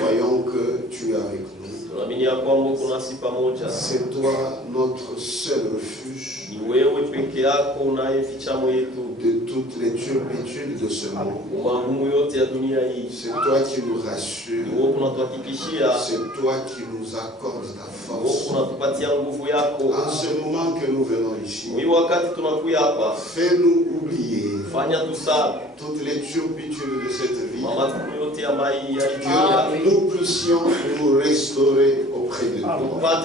Voyons que tu es avec nous. C'est toi notre seul refuge de toutes les turpitudes de ce monde. C'est toi qui nous rassures. C'est toi qui nous accordes ta force. En ce moment que nous venons ici, fais-nous oublier toutes les turpitudes de cette vie, que nous puissions nous restaurer auprès de toi.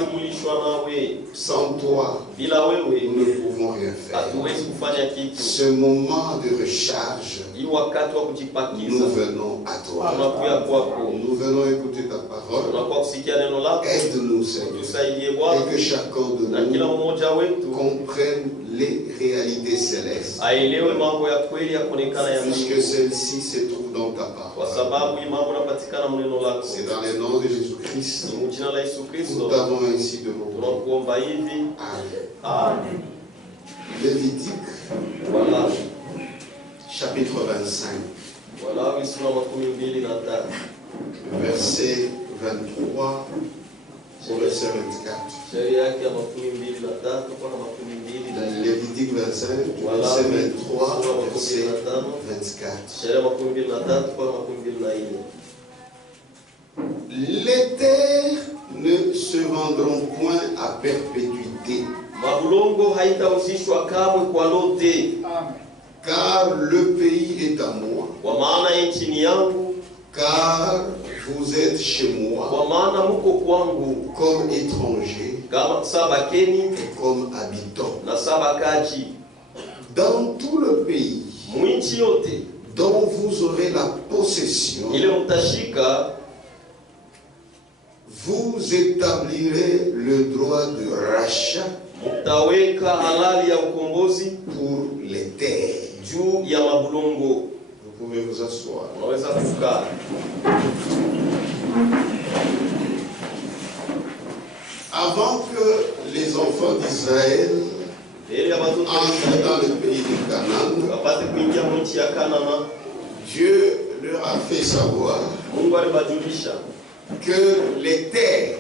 Sans toi, nous ne pouvons rien faire. Ce moment de recharge, nous venons à toi. Nous venons écouter ta parole. Aide-nous, Seigneur, et que chacun de nous comprenne les réalités célestes, puisque celle-ci se trouve dans ta parole. C'est dans le nom de Jésus-Christ nous t'avons ainsi demandé. Amen. Lévitique, chapitre 25, verset 23 au verset 24. Lévitique 25, verset 23, verset 24. Les terres ne se vendront point à perpétuité, car le pays est à moi, car vous êtes chez moi, comme étrangers et comme habitants. Dans tout le pays dont vous aurez la possession, vous établirez le droit de rachat pour les terres. Vous pouvez vous asseoir. Avant que les enfants d'Israël entrent dans le pays de Canaan, Dieu leur a fait savoir que les terres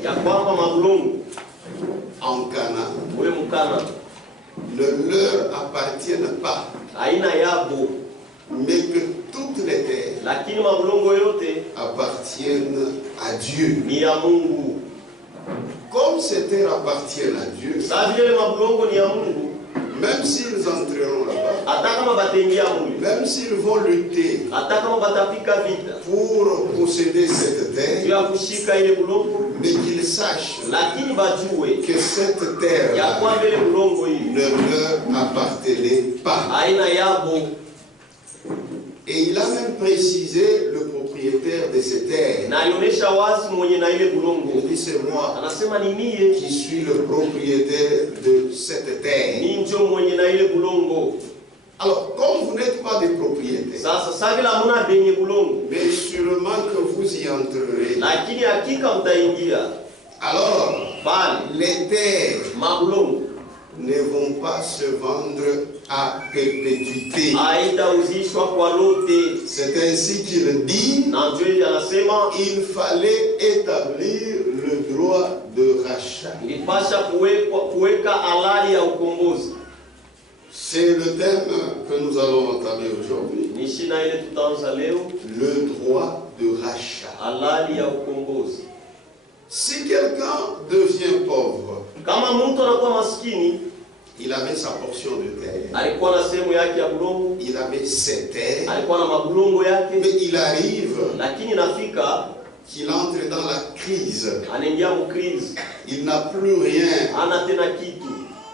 en Canaan ne leur appartiennent pas, mais que toutes les terres appartiennent à Dieu. Comme ces terres appartiennent à Dieu, même s'ils entreront là-bas, même s'ils vont lutter pour posséder cette terre, mais qu'ils sachent que cette terre ne leur appartenait pas. Et il a même précisé le propriétaire de ces terres. Il dit, c'est moi qui suis le propriétaire de cette terre. Alors, comme vous n'êtes pas des propriétaires, mais sûrement que vous y entrerez, alors les terres ne vont pas se vendre à perpétuité. C'est ainsi qu'il dit, il fallait établir le droit de rachat. C'est le thème que nous allons entamer aujourd'hui. Le droit de rachat. Si quelqu'un devient pauvre, il avait sa portion de terre, il avait ses terres, mais il arrive qu'il entre dans la crise, il n'a plus rien,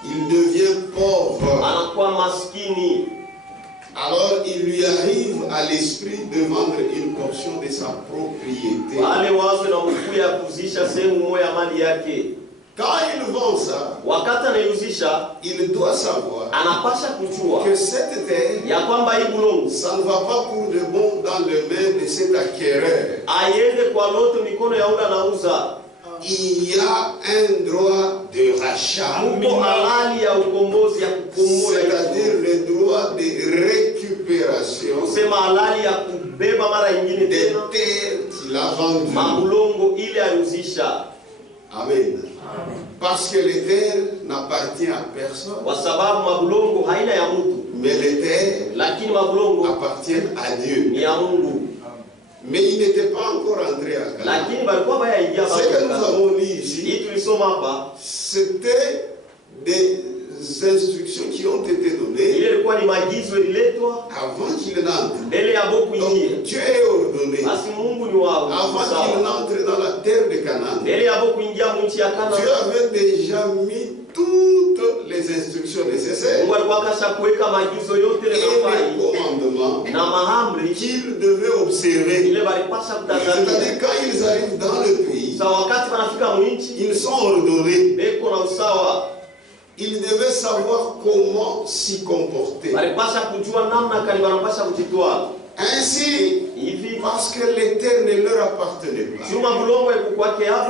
il devient pauvre. Alors il lui arrive à l'esprit de vendre une portion de sa propriété. Quand il vend ça, il doit savoir que cette terre, ça ne va pas pour de bon dans les mains de cet acquéreur. Il y a un droit de rachat, c'est-à-dire le droit de récupération des terres qu'il a vendues. Amen. Parce que les terres n'appartiennent à personne, mais les terres appartiennent à Dieu. Mais il n'était pas encore entré à Canaan. Ce que nous avons lu ici, c'était des instructions qui ont été données avant qu'il n'entre. Donc Dieu est ordonné avant qu'il n'entre dans la terre de Canaan. Dieu avait déjà mis toutes les instructions nécessaires et les commandements qu'ils devaient observer. C'est-à-dire quand ils arrivent dans le pays, ils sont ordonnés. Ils devaient savoir comment s'y comporter. Ainsi, parce que les terres ne leur appartenaient pas.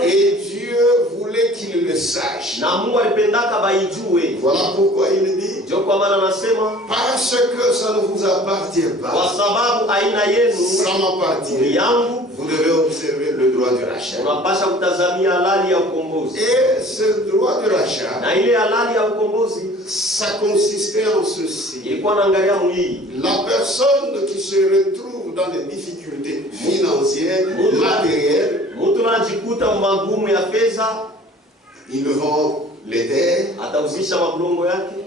Et Dieu voulait qu'ils le sachent. Voilà pourquoi il dit, parce que ça ne vous appartient pas, ça m'appartient. Vous devez observer le droit du rachat. Et ce droit du rachat, ça consistait en ceci. La personne qui se retrouve dans des difficultés financières, matérielles, il vend les terres,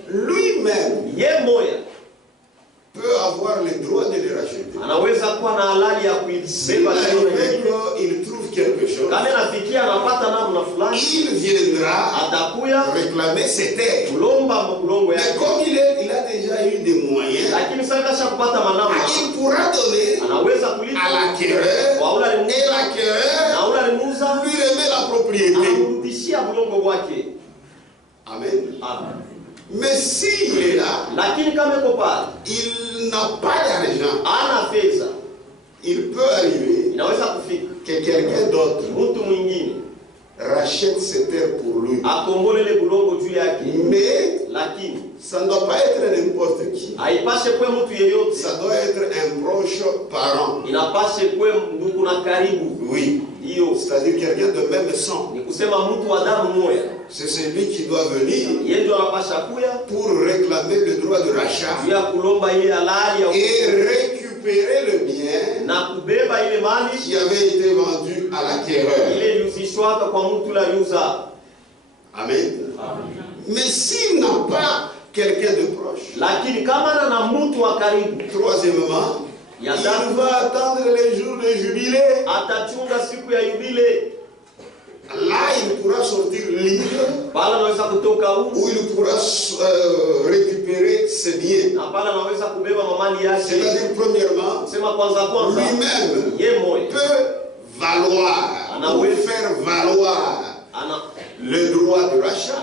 lui-même peut avoir le droit de les racheter. Il trouve quelque chose, il viendra réclamer ses terres. Mais comme il a déjà eu des moyens, il pourra donner à l'acquéreur, et l'acquéreur lui remet la propriété. Amen. Mais s'il est là, il n'a pas d'argent, il peut arriver que quelqu'un d'autre rachète ses terres pour lui. Mais ça ne doit pas être n'importe qui. Ça doit être un proche parent. Oui. C'est-à-dire quelqu'un de même sang. C'est celui qui doit venir pour réclamer le droit de rachat et récupérer le bien qui avait été vendu à l'acquéreur. Amen. Mais s'il n'a pas quelqu'un de proche, troisièmement, il va attendre les jours de jubilé. Là, il pourra sortir libre, où il pourra récupérer ses biens. C'est-à-dire, premièrement, lui-même peut valoir, ou faire valoir le droit de rachat,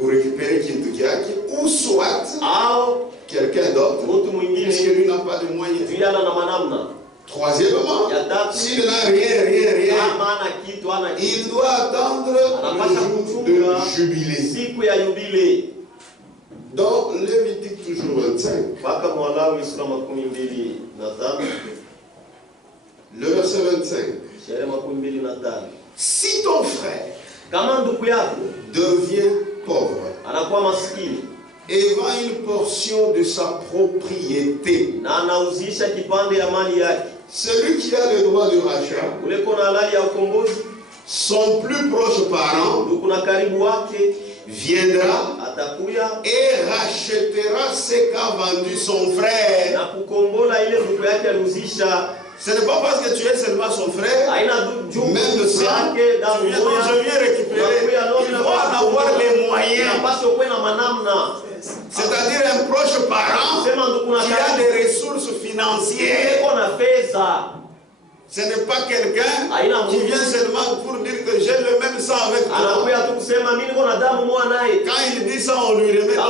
pour récupérer Kintukiaki, ou soit quelqu'un d'autre, puisque lui n'a pas de moyens. Troisièmement, s'il n'a rien, il doit attendre le jour de jubilé. Dans Lévitique toujours 25, le verset 25, si ton frère devient pauvre et vend une portion de sa propriété, celui qui a le droit de rachat, son plus proche parent, viendra et rachètera ce qu'a vendu son frère. Ce n'est pas parce que tu es seulement son frère, même ça, je viens récupérer. Il doit en avoir les moyens. C'est-à-dire un proche parent qui a des ressources financières. Ce n'est pas quelqu'un qui vient seulement pour dire que j'ai le même sang avec toi. Quand il dit ça, on lui remet. Non.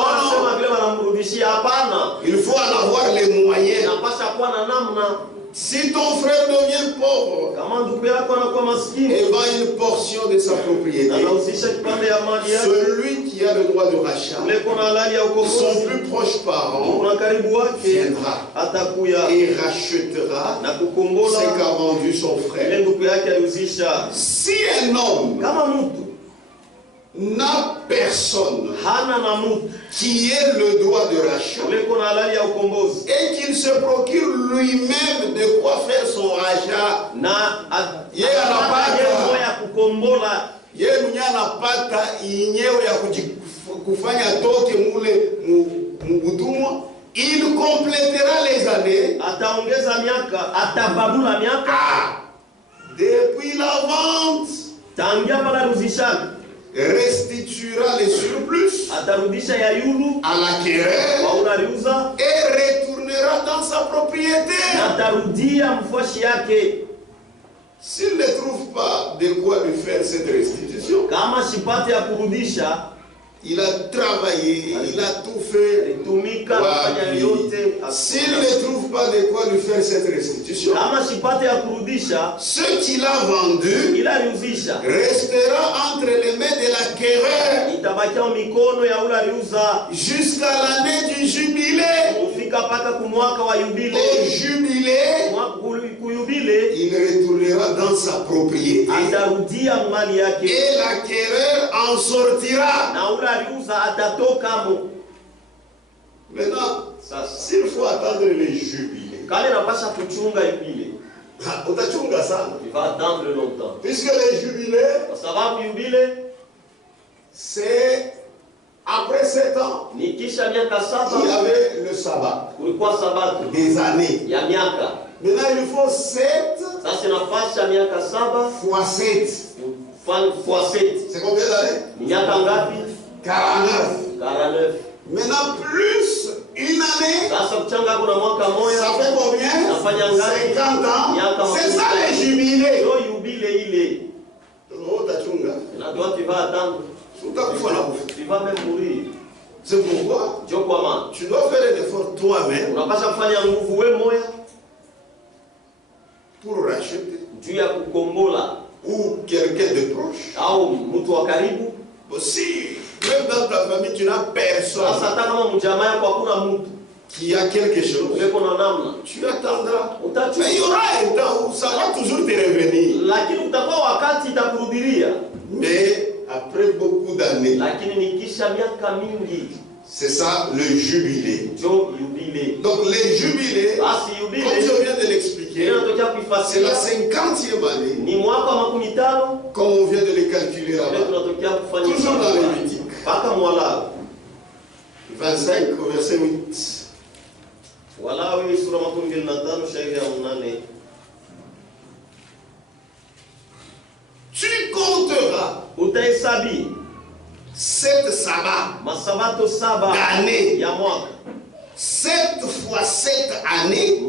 Il faut en avoir les moyens. Si ton frère devient pauvre et vend une portion de sa propriété, celui qui a le droit de rachat, son plus proche parent, viendra et rachètera ce qu'a vendu son frère. Si un homme n'a personne qui ait le droit de rachat et qu'il se procure lui-même de quoi faire son rachat, Yeye mwenyewe anapata yenyewe ya kufanya toke mule mbutumwa. Il complétera les années. Ataongeza miaka, atababula miaka. Depuis la vente. Tangia pala ruzishaka. Restituera les surplus atarudisha ya yulu à l'acquéreur et retournera dans sa propriété. Atarudia mfuashi yake. S'il ne trouve pas de quoi lui faire cette restitution, kama shipate ya kurudisha, il a travaillé, il a tout fait. S'il ne trouve pas de quoi lui faire cette restitution, ce qu'il a vendu restera entre les mains de l'acquéreur jusqu'à l'année du jubilé. Au jubilé, il retournera dans sa propriété et l'acquéreur en sortira. Maintenant, s'il faut attendre les jubilés, il va attendre longtemps. Puisque les jubilés, c'est après 7 ans, il y avait le sabbat, des années. Maintenant, il faut 7 fois 7. C'est combien d'années? 49. Maintenant, plus une année, ça fait combien? 50 ans. C'est ça les jubilés. Tu vas attendre. Tu vas même mourir. C'est pourquoi tu dois faire un effort toi-même pour racheter. Ou quelqu'un de proche. Si même dans ta famille tu n'as personne qui a quelque chose, tu attendras. Mais il y aura un temps où ça va toujours te revenir. Mais après beaucoup d'années, c'est ça le jubilé. Donc les jubilés, comme je viens de l'expliquer, c'est la 50e année. Comme on vient de les calculer là-bas. Toujours dans Lévitique. 25 au verset 8. Tu compteras 7 sabbats d'années. 7 fois 7 années.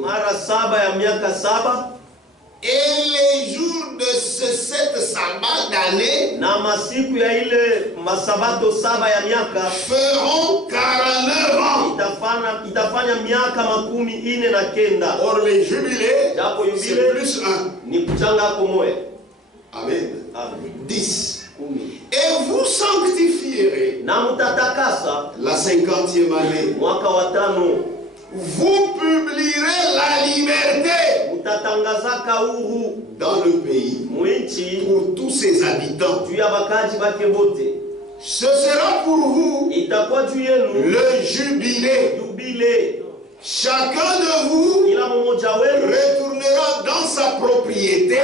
Et les jours de ces 7 sabbats d'années feront 49 ans. Or les jubilés, c'est plus 1. Amen. 10. Et vous sanctifierez la 50e année. Vous publierez la liberté dans le pays pour tous ses habitants. Ce sera pour vous le jubilé. Chacun de vous retournera dans sa propriété et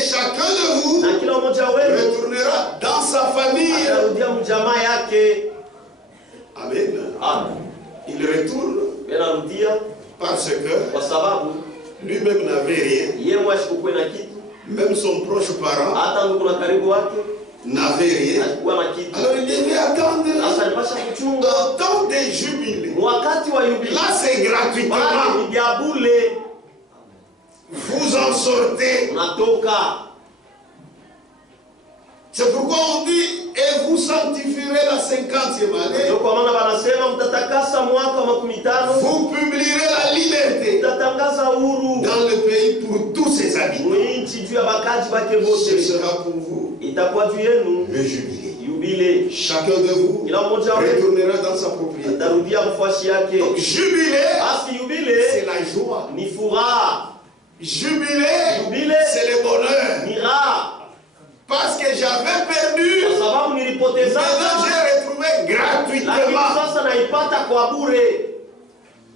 chacun de vous retournera dans sa famille. Amen. Il retourne parce que lui-même n'avait rien. Même son proche parent n'avait rien. Alors il devait attendre le temps des jubilés. Là c'est gratuitement. Vous en sortez. C'est pourquoi on dit et vous sanctifierez la 50e année. Vous publierez la liberté dans le pays pour tous ses habitants. Ce sera pour vous le jubilé. Chacun de vous retournera dans sa propriété. Donc jubilé, c'est la joie. Jubilé, c'est le bonheur. Parce que j'avais perdu, maintenant j'ai retrouvé gratuitement.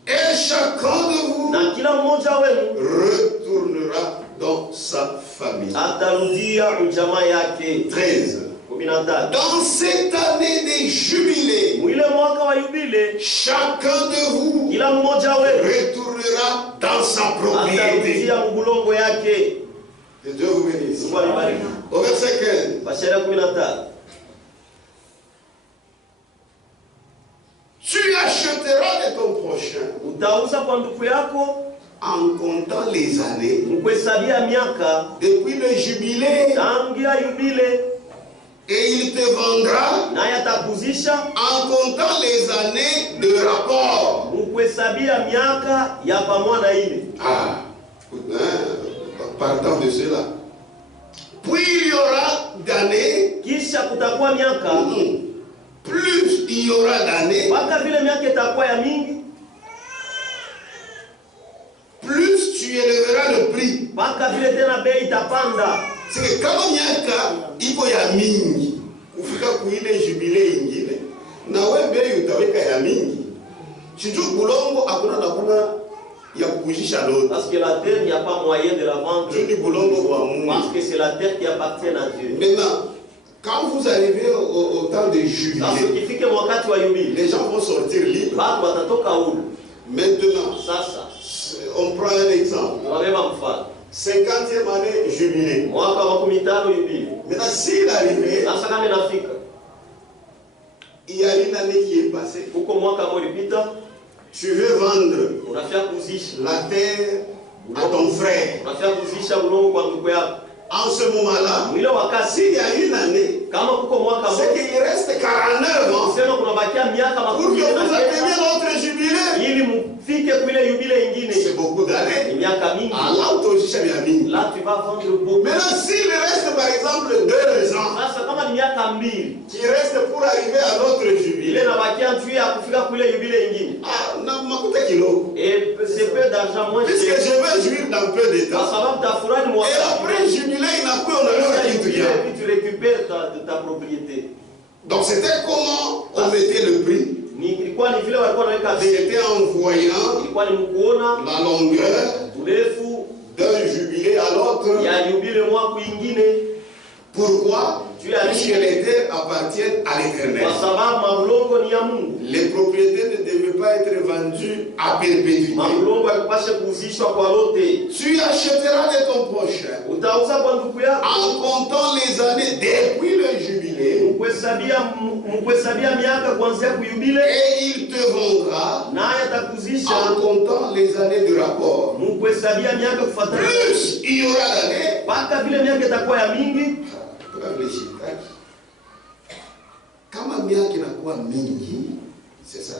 Et chacun de vous retournera dans sa famille. Atarudia ujamaa yake. 13. Dans cette année des jubilés, chacun de vous retournera dans sa propriété. Que Dieu vous bénisse. Au verset 15. Tu achèteras de ton prochain en comptant les années depuis le jubilé. Et il te vendra en comptant les années de rapport. Partant de cela. Puis il y aura d'années. Plus il y aura d'années. Plus tu élèveras le prix. C'est que kama miaka iko ya mingi kufika kuile jubilei ingine na wewe bei utaweka ya mingi sijui bulongo hakuna ya kujisha l'autre parce que la terre il n'y a pas moyen de la vendre parce que c'est la terre qui appartient à Dieu. Maintenant quand vous arrivez au temps de jubilé, les gens vont sortir libres. Maintenant on prend un exemple. 50e année jubilé. Maintenant, s'il arrivait, il y a une année qui est passée. Tu veux vendre la terre à ton frère. En ce moment-là, s'il y a une année, c'est qu'il reste 49 ans pour que vous atteigniez notre jubilé. C'est beaucoup d'années. Là, tu vas vendre beaucoup. Maintenant, s'il reste par exemple 2 ans, qui reste pour arriver à notre jubilé, et c'est peu d'argent moins puisque je vais jouir dans peu de temps. Et après jubilé, il n'a plus on tu récupères ta propriété. Donc c'était comment on mettait le prix? C'était en voyant la longueur d'un jubilé à l'autre. Pourquoi? Puisque les terres appartiennent à l'Éternel. Les propriétés ne devaient pas être vendues à perpétuité. Tu achèteras de ton prochain en comptant les années depuis le jubilé. Et il te vendra en comptant les années de rapport. Plus il y aura d'années. Kama miaka inakuwa mingi, c'est ça.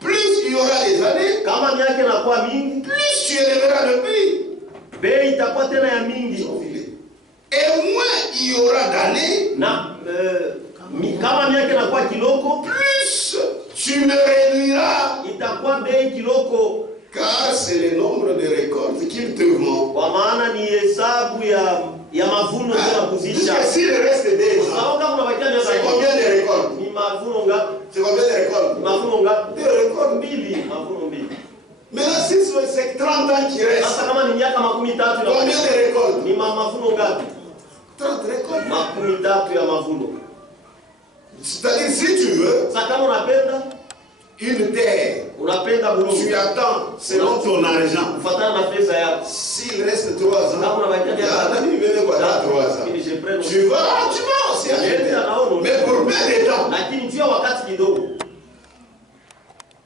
Plus il y aura les années, plus tu élèveras le prix. Et moins il y aura d'années, plus tu me réduiras. Car c'est le nombre de récoltes qu'il te vend. Puisque s'il reste 2 ans, c'est combien de récoltes? C'est combien de récoltes? 2 récoltes. Maintenant, si c'est 30 ans qui restent, combien de récoltes? 30 récoltes. C'est-à-dire, si tu veux une terre, tu attends selon ton argent. S'il reste 3 ans, tu vas aussi acheter. Mais pour peu de temps.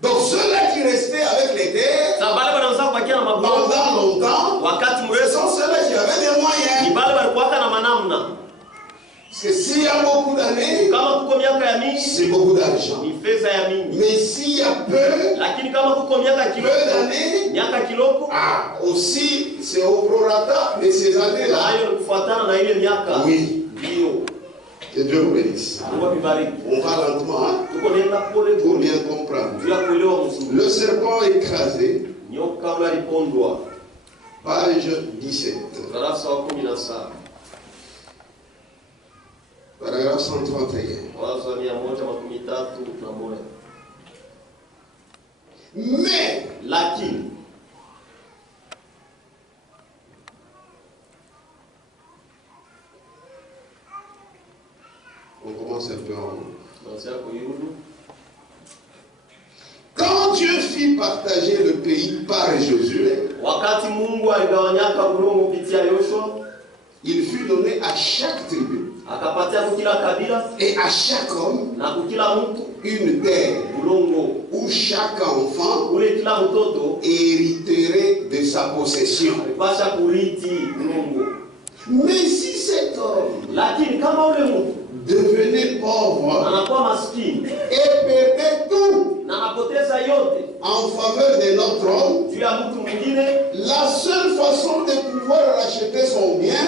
Donc ceux-là qui restaient avec les terres pendant longtemps, ce sont ceux-là qui avaient des moyens. Parce que s'il y a beaucoup d'années, c'est beaucoup d'argent. Mais s'il y a peu d'années, aussi c'est au prorata de ces années-là. Oui. Que Dieu vous bénisse. On va lentement pour bien comprendre. Le serpent écrasé, page 17. Paragraphe 131. Mais Quand Dieu fit partager le pays par Josué, il fut donné à chaque tribu et à chaque homme une terre où chaque enfant hériterait de sa possession. Mais si cet homme devenait pauvre et perdait tout en faveur de notre homme, la seule façon de pouvoir racheter son bien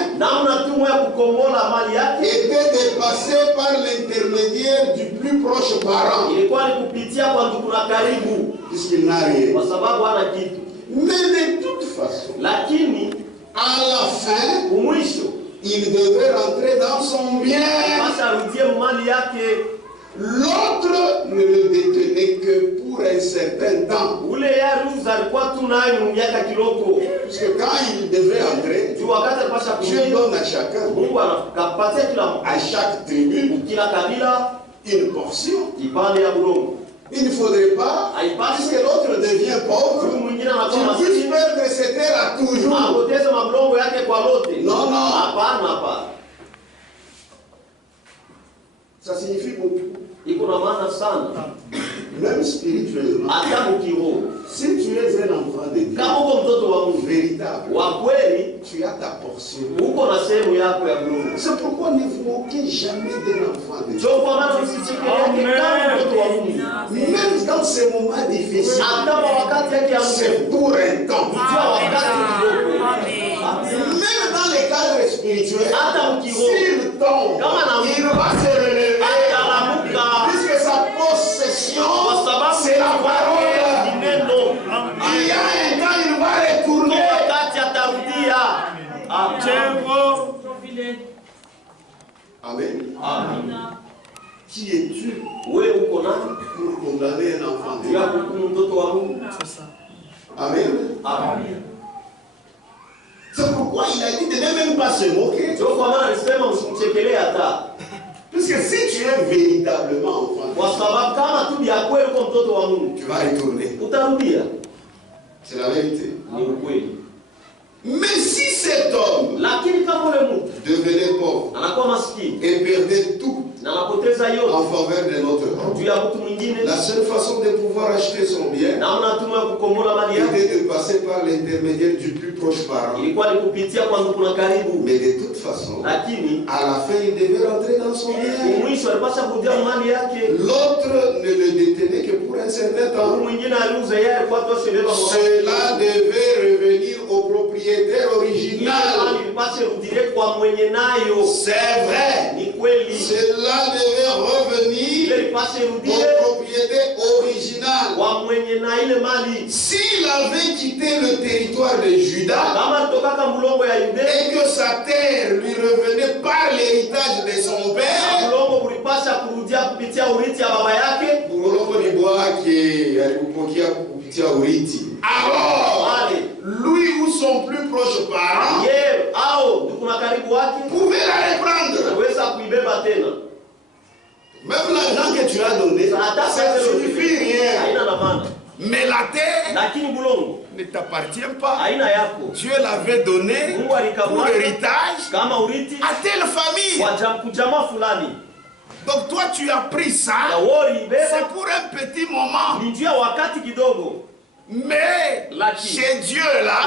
était de passer par l'intermédiaire du plus proche parent, puisqu'il n'a rien. Mais de toute façon, à la fin, il devait rentrer dans son bien. L'autre ne le détenait que pour un certain temps. Puisque quand il devait entrer, Dieu donne à chacun, à chaque tribu, une portion. Il ne faudrait pas, puisque l'autre devient pauvre, qu'il puisse perdre ses terres à toujours. Non, non. Ça signifie beaucoup. Même spirituellement, si tu es un enfant de Dieu véritable, tu as ta portion. C'est pourquoi ne vous moquez jamais d'un enfant de Dieu. Même dans ces moments difficiles, c'est pour un temps. Même dans les cadres spirituels, s'il tombe, il va se relever. Puisque sa possession, c'est la parole. Il y a un temps, il va retourner. Amen. Amen. Qui es-tu pour condamner un enfant de Dieu? Amen. Amen. C'est pourquoi il a dit de ne même pas se moquer. Puisque si tu es véritablement enfant, tu vas retourner. C'est la vérité. Mais si cet homme devenait pauvre et perdait tout en faveur de notre homme, la seule façon de pouvoir acheter son bien était de passer par l'intermédiaire du plus proche parent. Mais de toute façon, à la fin, il devait rentrer dans son bien. L'autre ne le détenait que pour un certain temps. Cela devait revenir au propriétaire original. C'est vrai. Cela devait revenir au propriétaire original. S'il avait quitté le territoire de Juda et que sa terre lui revenait par l'héritage de son père, alors lui ou son plus proche parent pouvait la reprendre. Même l'argent que tu as donné, ça ne signifie rien. Mais la terre ne t'appartient pas. Dieu l'avait donné pour héritage à telle famille. Donc toi tu as pris ça, c'est pour un petit moment. Mais chez Dieu là,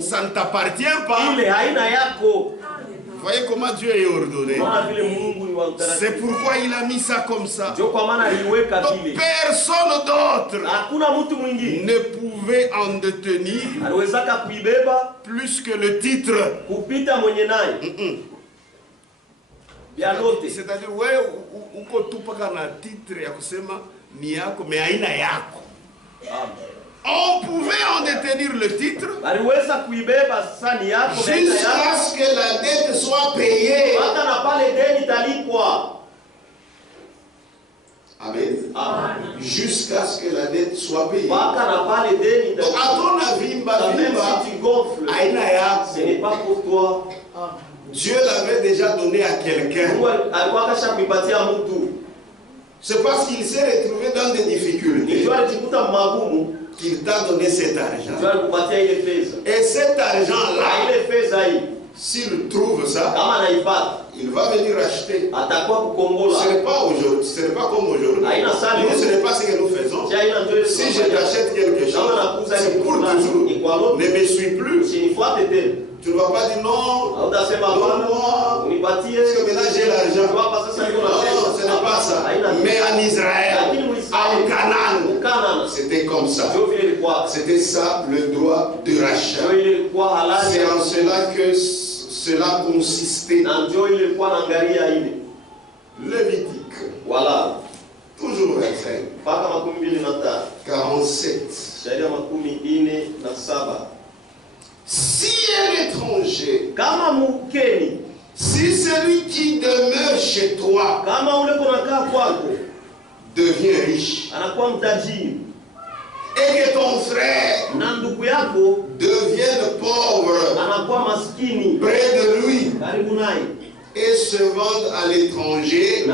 ça ne t'appartient pas. Vous voyez comment Dieu est ordonné. C'est pourquoi il a mis ça comme ça. Donc personne d'autre ne pouvait en détenir plus que le titre. C'est-à-dire, uko tupaka na titre ya kusema ni yako me haina yako. On pouvait en détenir le titre jusqu'à ce que la dette soit payée. Amen. Jusqu'à ce que la dette soit payée. Donc à ton avis, ce n'est pas pour toi. Dieu l'avait déjà donné à quelqu'un. C'est parce qu'il s'est retrouvé dans des difficultés qu'il t'a donné cet argent. Et cet argent-là, s'il trouve ça, il va venir acheter. Ce n'est pas aujourd'hui, ce n'est pas comme aujourd'hui. Nous, ce n'est pas ce que nous faisons. Si je t'achète quelque chose, c'est pour toujours. Ne me suis plus. Tu ne vas pas dire non, donne-moi, parce que maintenant j'ai l'argent. Non, ce n'est pas ça. Mais en Israël, en Canaan, c'était comme ça. C'était ça le droit de rachat. C'est en cela que cela consistait. Lévitique. Voilà. Toujours verset 47. Si un étranger, si celui qui demeure chez toi devient riche, et que ton frère devienne pauvre près de lui, et se vende à l'étranger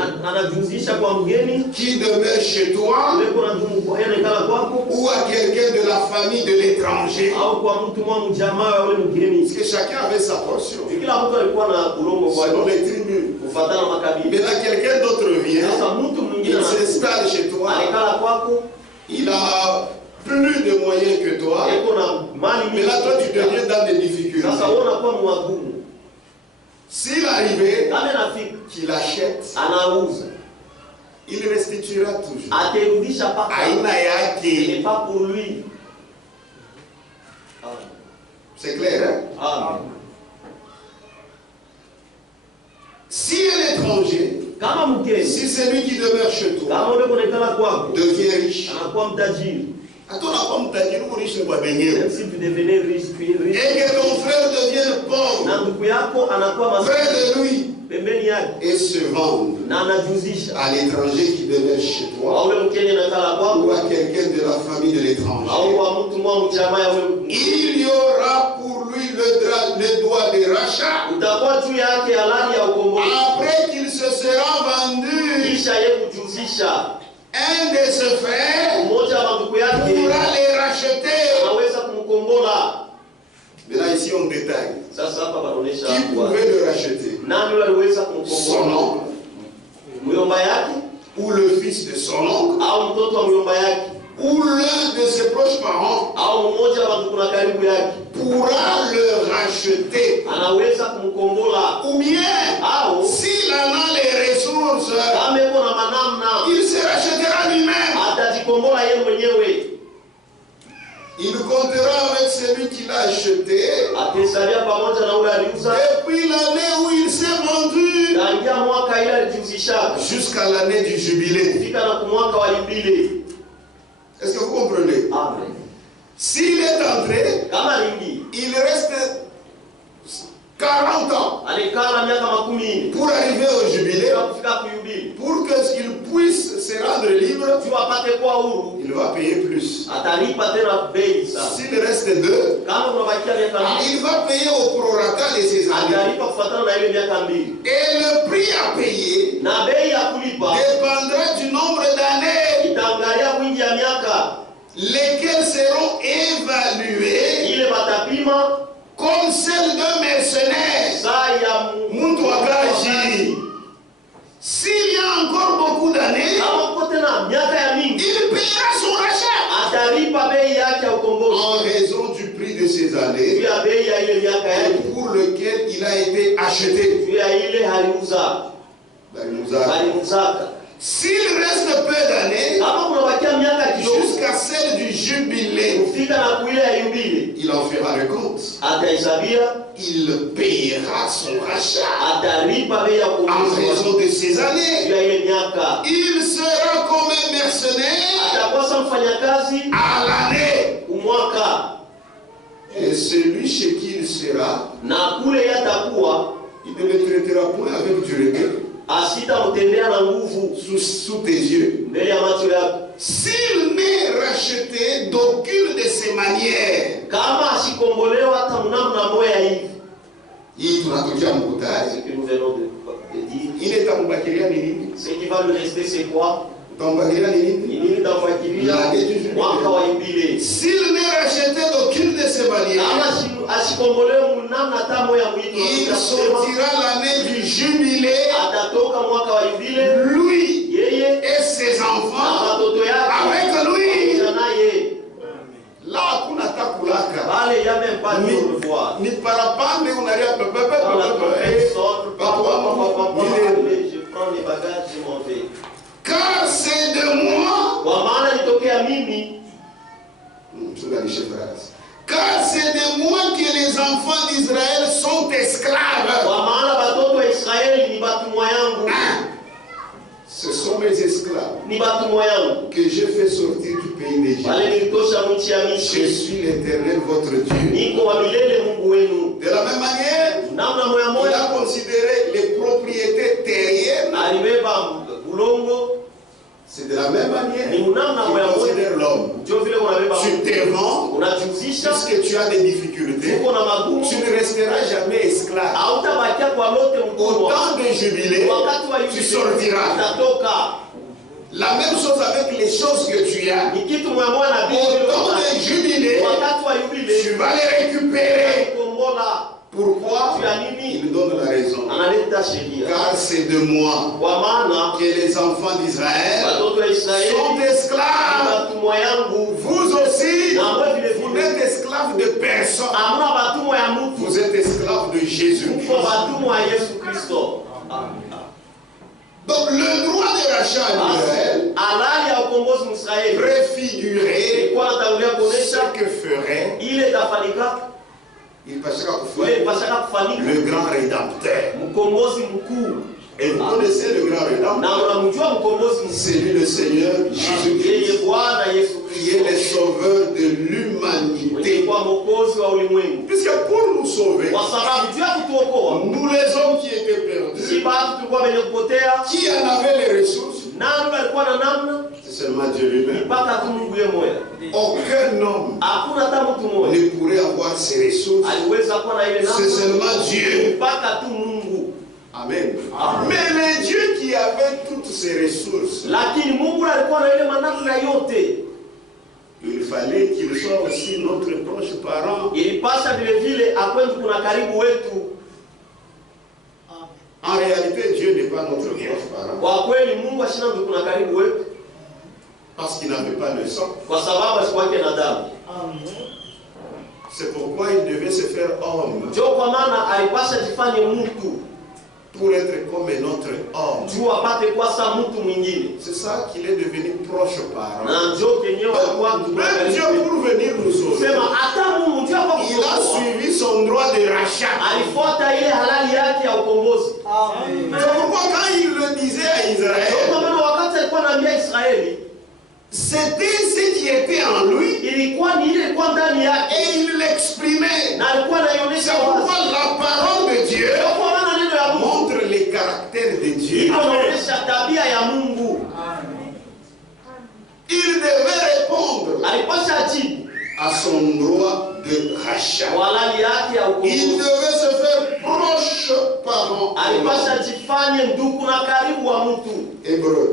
qui demeure chez toi ou à quelqu'un de la famille de l'étranger. Parce que chacun avait sa portion selon les tribus. Maintenant quelqu'un d'autre vient, il s'installe chez toi, il a plus de moyens que toi, mais là toi tu deviens dans des difficultés. S'il arrivait qu'il achète, il restituera toujours. Ce n'est pas pour lui. C'est clair, hein? Si un étranger, si celui qui demeure chez toi devient riche, même si tu devenais riche, et que ton frère devienne pauvre près de lui et se vende à l'étranger qui demeure chez toi ou à quelqu'un de la famille de l'étranger, il y aura pour lui le droit de rachat après qu'il se sera vendu. Un de ses frères pourra les racheter. Maintenant ici on détaille. Qui pouvait le racheter? Son oncle, ou le fils de son oncle, ou l'un de ses proches parents pourra le racheter. Ou bien, s'il en a les ressources, il se rachètera lui-même. Il comptera avec celui qui l'a acheté. Depuis l'année où il s'est vendu jusqu'à l'année du jubilé. Est-ce que vous comprenez? Amen. S'il est entré, il reste 40 ans pour arriver au jubilé, pour qu'il puisse se rendre libre. Il va payer plus. S'il reste 2, il va payer au prorata de ses années. Et le prix à payer dépendra du nombre d'années lesquelles seront évaluées comme celle d'un mercenaire. S'il y a encore beaucoup d'années, il payera son rachat en raison du prix de ces années pour lequel il a été acheté. S'il reste peu d'années, jusqu'à celle du jubilé, il en fera le compte. Il payera son rachat en raison de ces années. Il sera comme un mercenaire à l'année. Et celui chez qui il sera, il ne le traitera point avec dureté. Sous tes yeux. S'il n'est racheté d'aucune de ses manières, ce qui va le rester, c'est quoi? S'il n'est racheté d'aucune de ces manières, il sortira l'année du jubilé, lui et ses enfants avec lui. Là, on attaque il n'y a même pas de revoir. Ni parapande, on arrive je prends les bagages, je m'en vais. Car c'est de moi. Car c'est de moi que les enfants d'Israël sont esclaves. Ce sont mes esclaves que j'ai fait sortir du pays d'Égypte. Je suis l'Éternel, votre Dieu. De la même manière, il a considéré les propriétés terriennes. C'est de la même manière qu'il considère l'homme. Tu te vends, puisque tu as des difficultés, tu ne resteras jamais esclave. Au temps de jubilé, tu sortiras. La même chose avec les choses que tu as. Au temps de jubilé, tu vas les récupérer. Pourquoi? Il donne la raison. Car c'est de moi que les enfants d'Israël sont esclaves. Vous aussi, vous n'êtes esclaves de personne. Vous êtes esclaves de Jésus-Christ. Donc le droit de rachat en Israël préfigurait ce que ferait le grand rédempteur. Et vous connaissez le grand rédempteur? C'est lui le Seigneur Jésus-Christ, qui est le sauveur de l'humanité. Puisque pour nous sauver, nous les hommes qui étaient perdus, qui en avaient les ressources, c'est seulement Dieu lui-même. Aucun homme ne pourrait avoir ces ressources. C'est seulement Dieu. Amen. Mais le Dieu qui avait toutes ces ressources, il fallait qu'il soit aussi notre proche parent. En réalité, Dieu n'est pas notre proche parent. Parce qu'il n'avait pas de sang. C'est pourquoi il devait se faire homme. Pour être comme un autre homme. C'est ça qu'il est devenu proche parent. Même Dieu, pour venir nous sauver, il a suivi son droit de rachat. C'est pourquoi quand il le disait à Israël, c'était ce qui était en lui et il l'exprimait. C'est pourquoi la parole de Dieu montre les caractères de Dieu. Il devait répondre à son droit de rachat. Il devait se faire proche parent. Hébreu.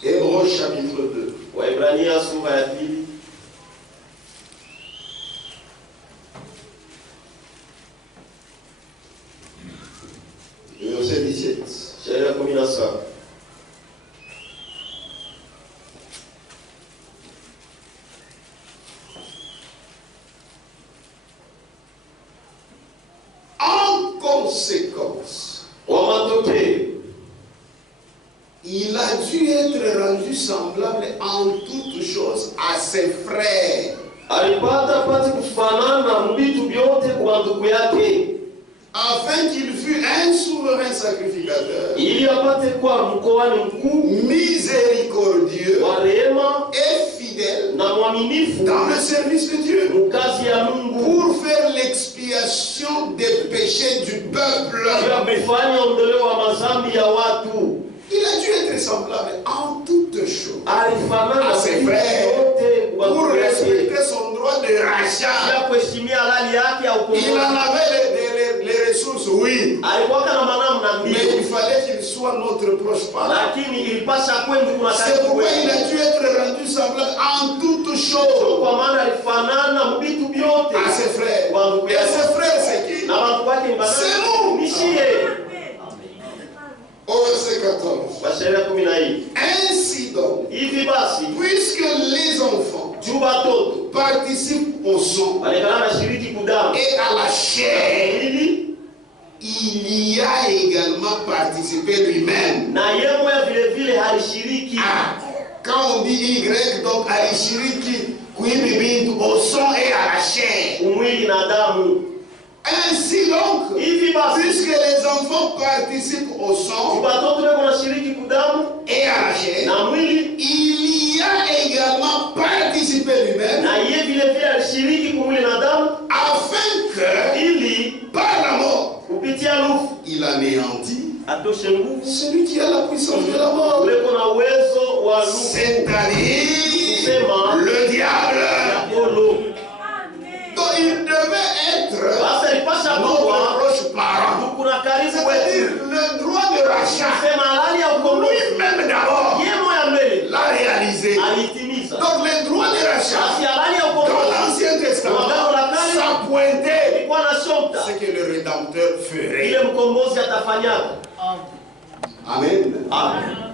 Hébreu chapitre 2. Verset 17. En conséquence, il a dû être rendu semblable en toutes choses à ses frères. Afin qu'il fût un souverain sacrificateur, miséricordieux et fidèle dans le service de Dieu, pour faire l'expiation des péchés du peuple. Il a dû être semblable en toutes choses à ses frères pour respecter son droit de rachat. Il en avait les ressources, oui. Mais il fallait qu'il soit notre proche parent. C'est pourquoi il a dû être rendu semblable en toutes choses à ses frères. Et ses frères, c'est qui? C'est nous. Au verset 14. Ainsi donc, puisque les enfants participent au sang et à la chair, il y a également participé lui-même. Quand on dit Y, donc alishiriki kuimibintu au sang et à la chair. Ainsi donc, puisque les enfants participent au sang et à la chair, il y a également participé lui-même afin que par la mort il anéantit celui qui a la puissance de la mort, c'est-à-dire le diable. Donc il devait être notre proche parent, c'est-à-dire le droit de rachat. Lui-même d'abord l'a réalisé. Donc les droits de rachat dans l'Ancien Testament, ça pointait ce que le Rédempteur ferait. Amen.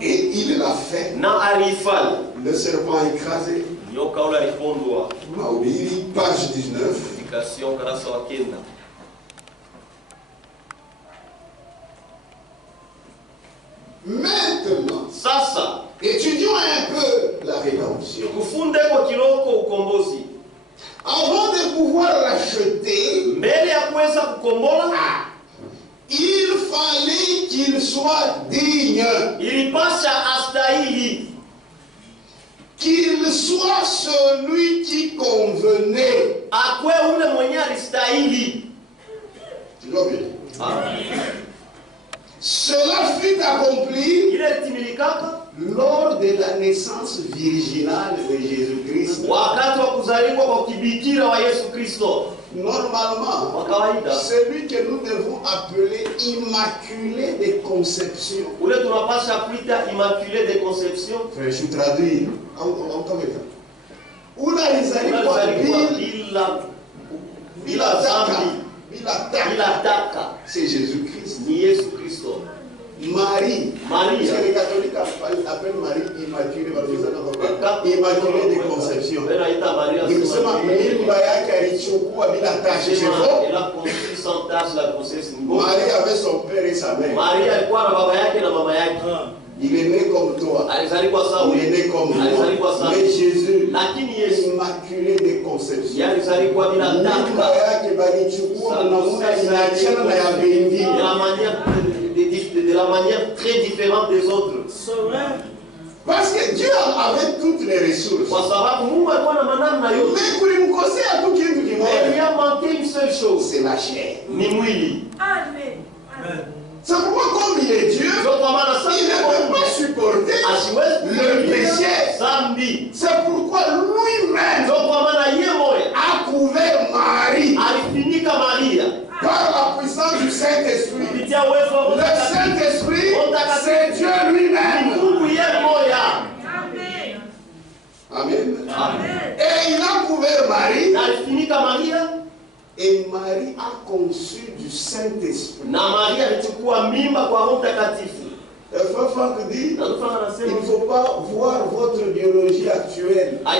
Et il l'a fait. Le serpent écrasé. Mahubiri, page 19. Maintenant, étudions un peu la rédemption. Avant de pouvoir l'acheter, il fallait qu'il soit digne. Qu'il soit celui qui convenait. Cela fut accompli lors de la naissance virginale de Jésus-Christ. Normalement, celui que nous devons appeler immaculé de conception. Je suis traduit. C'est Jésus-Christ. Marie. Les catholiques appellent Marie immaculée de conception. Elle a conçu sans tache la grossesse. Marie avait son père et sa mère. Il est né comme toi. Il est né comme moi. Mais Jésus, immaculé de conception. De la manière très différente des autres. Parce que Dieu avait toutes les ressources. Mais il a manqué une seule chose. C'est la chair. Amen. C'est pourquoi comme il est Dieu, il ne peut pas supporter le péché. C'est pourquoi lui-même a couvert Marie par la puissance du Saint-Esprit. Le Saint-Esprit, c'est Dieu lui-même. Amen. Et il a couvert Marie. Et Marie a conçu du Saint-Esprit. Frère Franck dit, il ne faut pas voir votre biologie actuelle. La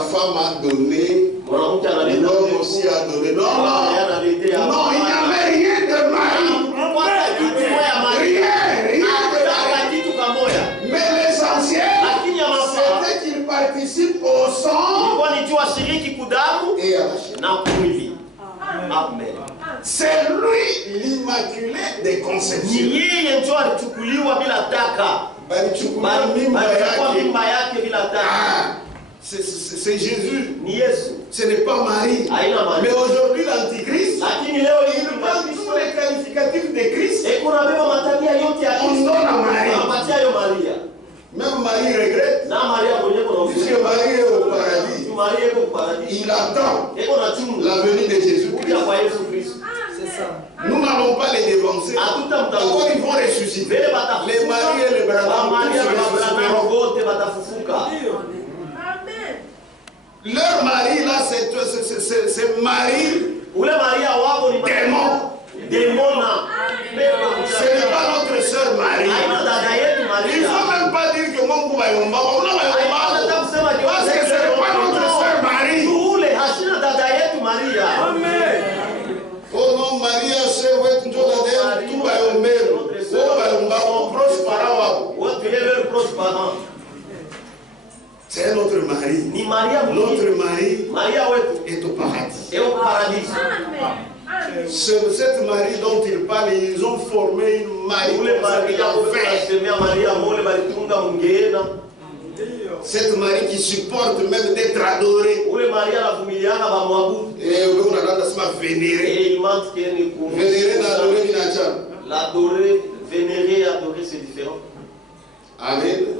femme a donné, l'homme aussi a donné. Non, il n'y avait rien de Marie. Rien de Marie. Mais l'essentiel, c'était qu'il participe au sang et à la chair. Amen. C'est lui l'immaculé des conceptions. C'est Jésus. Ce n'est pas Marie. Mais aujourd'hui, l'Antichrist, il prend tous les qualificatifs de Christ. On donne à Marie. Même Marie regrette. Puisque Marie est au paradis. Il attend la venue de Jésus-Christ. Les maris et les Branham wote watafufuka. Leur mari là, c'est mari. Ule Maria wako ni démon. Démona. Ce n'est pas notre sœur Marie. Il ne faut même pas dire que mon couple est parce que ce n'est pas notre sœur Marie. Oh non, Maria, c'est ouais, tout c'est notre mari. Notre mari est au paradis. Cette Marie dont il parle, ils ont formé une Marie. Cette Marie qui supporte même d'être adorée. Et on a vénérée. L'adorer, vénérer, adorer, c'est différent. Amen.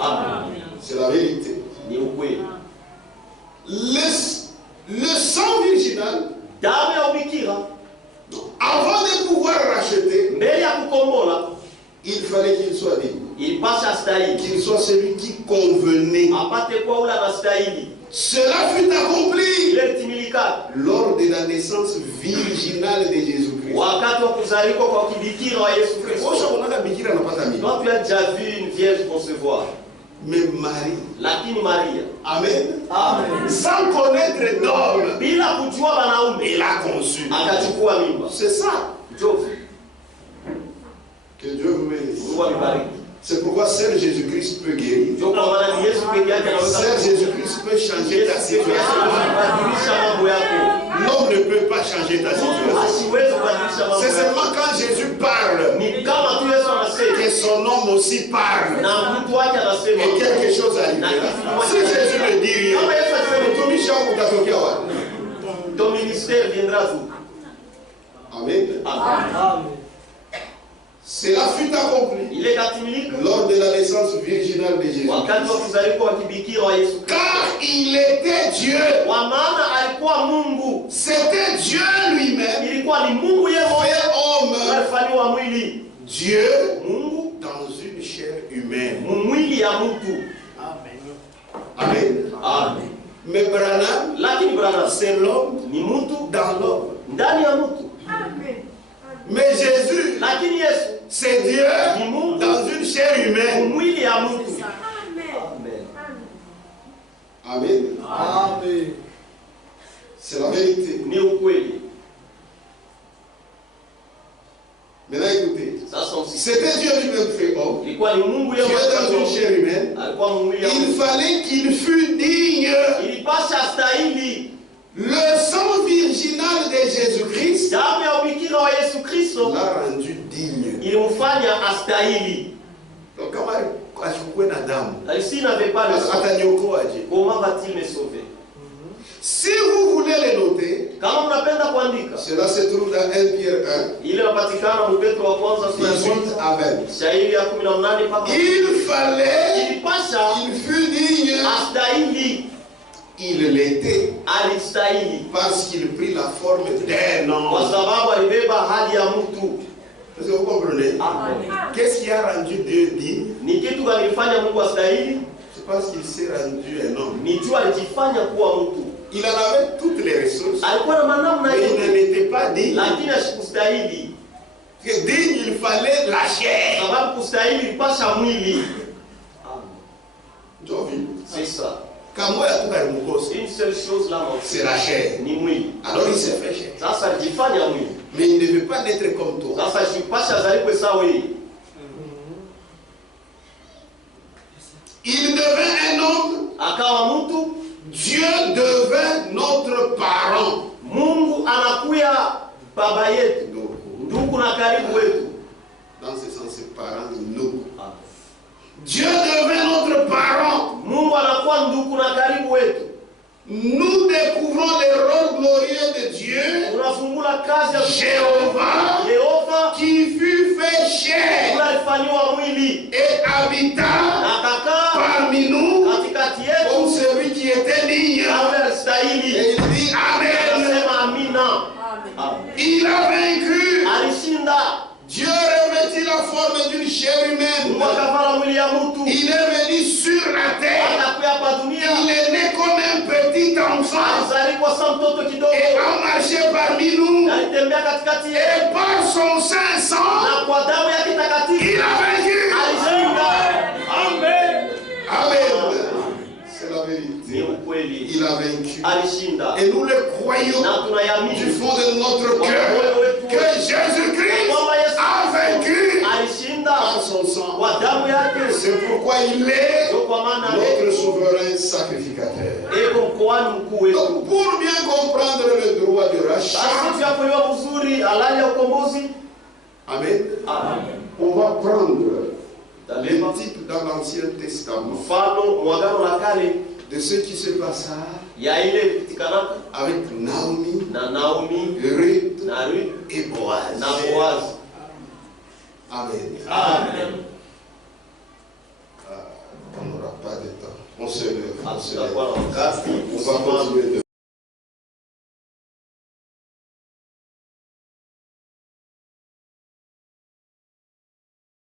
C'est la vérité. Le sang virginal, avant de pouvoir racheter, il fallait qu'il soit digne. Qu'il soit celui qui convenait. Cela fut accompli lors de la naissance virginale de Jésus-Christ. Toi, tu as déjà vu une vierge concevoir. Mais Marie, Amen. Sans connaître d'homme, il a conçu. C'est ça. Que Dieu vous bénisse. C'est pourquoi seul Jésus-Christ peut guérir. Seul Jésus-Christ peut changer ta situation. L'homme ne peut pas changer ta situation. C'est seulement quand Jésus parle que son homme aussi parle. Et quelque chose arrive. Si Jésus ne dit rien, ton ministère viendra tout. Amen. Cela fut accompli lors de la naissance virginale de Jésus. Car il était Dieu. C'était Dieu lui-même. Fait homme. Dieu dans une chair humaine. Amen. Mais Branham, c'est l'homme dans l'homme. Mais Jésus, c'est Dieu dans une chair humaine. Amen. C'est la vérité. Maintenant écoutez, c'était Dieu lui-même fait homme. Dieu dans une chair humaine. Il fallait qu'il fût digne. Le sang virginal de Jésus-Christ l'a rendu digne. Donc, s'il n'avait pas le sang, comment va-t-il me sauver? Si vous voulez les noter, cela se trouve dans 1 Pierre 1. Il fallait qu'il fût digne. Il l'était parce qu'il prit la forme d'un homme. Est-ce que vous comprenez? Qu'est-ce qui a rendu Dieu digne? C'est parce qu'il s'est rendu un homme. Il en avait toutes les ressources, mais il ne l'était pas digne. Que digne, il fallait la chair. C'est ça. Une seule chose là, c'est la chair. Alors il s'est fait chair. Mais il ne veut pas être comme toi. Il devint un homme. Dieu devint notre parent. Dans ce sens, c'est parent de nous. Dieu devint notre parent. Nous découvrons le rôle glorieux de Dieu, Jéhovah, qui fut fait chair et habita parmi nous comme celui qui était digne. Et il dit Amen. Il a vaincu. Dieu revêtit la forme d'une chair humaine. Il est venu sur la terre. Il est né comme un petit enfant. Et a marché parmi nous. Et par son Saint-Sang, il a vaincu. Amen. Amen. C'est la vérité. Il a vaincu. Et nous le croyons du fond de notre cœur que Jésus-Christ a vaincu par son sang. C'est pourquoi il est notre souverain sacrificateur. Donc pour bien comprendre le droit de rachat, amen, on va prendre les types dans l'Ancien Testament de ce qui se passa avec Naomi, Ruth et Boaz. Amen. Amen. On n'aura pas de temps. On se lève. On va continuer de